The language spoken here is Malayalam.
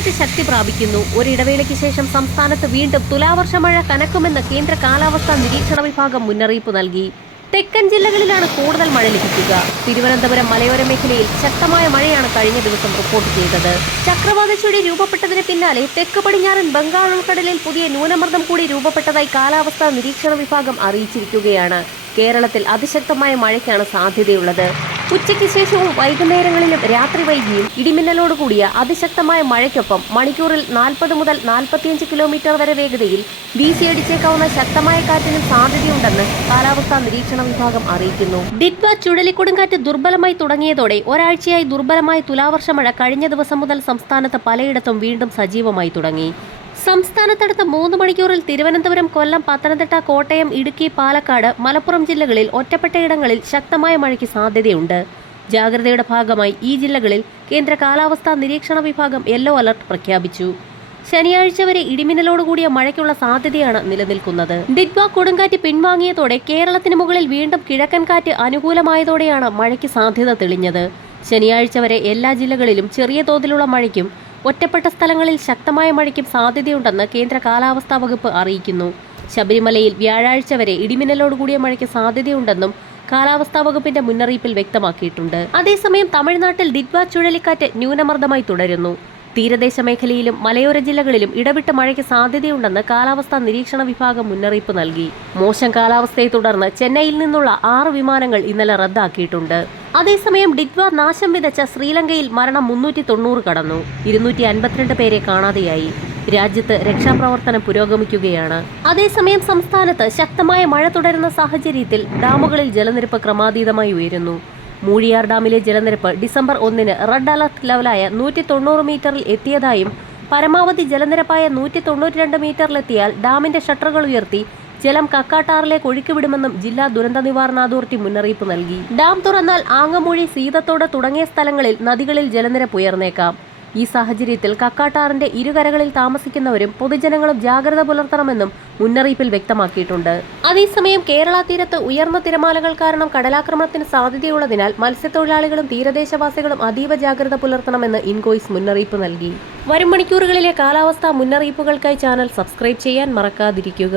കൊടുങ്കാറ്റ് ശക്തി പ്രാപിക്കുന്നു. ഒരിടവേളയ്ക്ക് ശേഷം സംസ്ഥാനത്ത് വീണ്ടും തുലാവർഷ മഴ കനക്കുമെന്ന് കേന്ദ്ര കാലാവസ്ഥാ നിരീക്ഷണ വിഭാഗം മുന്നറിയിപ്പ് നൽകി. തെക്കൻ ജില്ലകളിലാണ് കൂടുതൽ മഴ ലഭിക്കുക. തിരുവനന്തപുരം മലയോര മേഖലയിൽ ശക്തമായ മഴയാണ് കഴിഞ്ഞ ദിവസം റിപ്പോർട്ട് ചെയ്തത്. ചക്രവാത ചുഴി രൂപപ്പെട്ടതിന് പിന്നാലെ തെക്ക് പടിഞ്ഞാറൻ ബംഗാൾ ഉൾക്കടലിൽ പുതിയ ന്യൂനമർദ്ദം കൂടി രൂപപ്പെട്ടതായി കാലാവസ്ഥാ നിരീക്ഷണ വിഭാഗം അറിയിച്ചിരിക്കുകയാണ്. കേരളത്തിൽ അതിശക്തമായ മഴയ്ക്കാണ് സാധ്യതയുള്ളത്. ഉച്ചയ്ക്ക് ശേഷവും വൈകുന്നേരങ്ങളിലും രാത്രി വൈകിയും ഇടിമിന്നലോടുകൂടിയ അതിശക്തമായ മഴയ്ക്കൊപ്പം മണിക്കൂറിൽ 40 മുതൽ 45 കിലോമീറ്റർ വരെ വേഗതയിൽ വീശിയടിച്ചേക്കാവുന്ന ശക്തമായ കാറ്റിനും സാധ്യതയുണ്ടെന്ന് കാലാവസ്ഥാ നിരീക്ഷണ വിഭാഗം അറിയിക്കുന്നു. ഡിറ്റ്വ ചുഴലിക്കൊടുങ്കാറ്റ് ദുർബലമായി തുടങ്ങിയതോടെ ഒരാഴ്ചയായി ദുർബലമായ തുലാവർഷ മഴ കഴിഞ്ഞ ദിവസം മുതൽ സംസ്ഥാനത്ത് പലയിടത്തും വീണ്ടും സജീവമായി തുടങ്ങി. സംസ്ഥാനത്തടുത്ത 3 മണിക്കൂറിൽ തിരുവനന്തപുരം, കൊല്ലം, പത്തനംതിട്ട, കോട്ടയം, ഇടുക്കി, പാലക്കാട്, മലപ്പുറം ജില്ലകളിൽ ഒറ്റപ്പെട്ടയിടങ്ങളിൽ ശക്തമായ മഴയ്ക്ക് സാധ്യതയുണ്ട്. ജാഗ്രതയുടെ ഭാഗമായി ഈ ജില്ലകളിൽ കേന്ദ്ര കാലാവസ്ഥാ നിരീക്ഷണ വിഭാഗം യെല്ലോ അലർട്ട് പ്രഖ്യാപിച്ചു. ശനിയാഴ്ച വരെ ഇടിമിന്നലോടുകൂടിയ മഴയ്ക്കുള്ള സാധ്യതയാണ് നിലനിൽക്കുന്നത്. ഡിറ്റ്വ കൊടുങ്കാറ്റ് പിൻവാങ്ങിയതോടെ കേരളത്തിന് മുകളിൽ വീണ്ടും കിഴക്കൻ കാറ്റ് അനുകൂലമായതോടെയാണ് മഴയ്ക്ക് സാധ്യത തെളിഞ്ഞത്. ശനിയാഴ്ച വരെ എല്ലാ ജില്ലകളിലും ചെറിയ തോതിലുള്ള മഴയ്ക്കും ഒറ്റപ്പെട്ട സ്ഥലങ്ങളിൽ ശക്തമായ മഴയ്ക്കും സാധ്യതയുണ്ടെന്ന് കേന്ദ്ര കാലാവസ്ഥാ വകുപ്പ് അറിയിക്കുന്നു. ശബരിമലയിൽ വ്യാഴാഴ്ച വരെ ഇടിമിന്നലോടുകൂടിയ മഴയ്ക്ക് സാധ്യതയുണ്ടെന്നും കാലാവസ്ഥാ വകുപ്പിന്റെ മുന്നറിയിപ്പിൽ വ്യക്തമാക്കിയിട്ടുണ്ട്. അതേസമയം തമിഴ്നാട്ടിൽ ഡിറ്റ്വ ചുഴലിക്കാറ്റ് ന്യൂനമർദ്ദമായി തുടരുന്നു. തീരദേശ മേഖലയിലും മലയോര ജില്ലകളിലും ഇടവിട്ട് മഴയ്ക്ക് സാധ്യതയുണ്ടെന്ന് കാലാവസ്ഥാ നിരീക്ഷണ വിഭാഗം മുന്നറിയിപ്പ് നൽകി. മോശം കാലാവസ്ഥയെ തുടർന്ന് ചെന്നൈയിൽ നിന്നുള്ള 6 വിമാനങ്ങൾ ഇന്നലെ റദ്ദാക്കിയിട്ടുണ്ട്. അതേസമയം ഡിറ്റ്വ നാശം വിതച്ച ശ്രീലങ്കയിൽ മരണം 390 കടന്നു. 252 പേരെ കാണാതെയായി. രാജ്യത്ത് രക്ഷാപ്രവർത്തനം പുരോഗമിക്കുകയാണ്. അതേസമയം സംസ്ഥാനത്ത് ശക്തമായ മഴ തുടരുന്ന സാഹചര്യത്തിൽ ഡാമുകളിൽ ജലനിരപ്പ് ക്രമാതീതമായി ഉയരുന്നു. മൂഴിയാർ ഡാമിലെ ജലനിരപ്പ് ഡിസംബർ 1 റെഡ് അലർട്ട് ലെവലായ 190 മീറ്ററിൽ എത്തിയതായും പരമാവധി ജലനിരപ്പായ 192 മീറ്ററിലെത്തിയാൽ ഡാമിന്റെ ഷട്ടറുകൾ ഉയർത്തി ജലം കക്കാട്ടാറിലേക്ക് ഒഴുക്കിവിടുമെന്നും ജില്ലാ ദുരന്ത നിവാരണ അതോറിറ്റി മുന്നറിയിപ്പ് നൽകി. ഡാം തുറന്നാൽ ആങ്ങമൂഴി, സീതത്തോട് തുടങ്ങിയ സ്ഥലങ്ങളിൽ നദികളിൽ ജലനിരപ്പ് ഉയർന്നേക്കാം. ഈ സാഹചര്യത്തിൽ കക്കാട്ടാറിന്റെ ഇരുകരകളിൽ താമസിക്കുന്നവരും പൊതുജനങ്ങളും ജാഗ്രത പുലർത്തണമെന്നും മുന്നറിയിപ്പിൽ വ്യക്തമാക്കിയിട്ടുണ്ട്. അതേസമയം കേരള തീരത്ത് ഉയർന്ന തിരമാലകൾ കാരണം കടലാക്രമണത്തിന് സാധ്യതയുള്ളതിനാൽ മത്സ്യത്തൊഴിലാളികളും തീരദേശവാസികളും അതീവ ജാഗ്രത പുലർത്തണമെന്ന് ഇൻകോയ്സ് മുന്നറിയിപ്പ് നൽകി. വരും മണിക്കൂറുകളിലെ കാലാവസ്ഥാ മുന്നറിയിപ്പുകൾക്കായി ചാനൽ സബ്സ്ക്രൈബ് ചെയ്യാൻ മറക്കാതിരിക്കുക.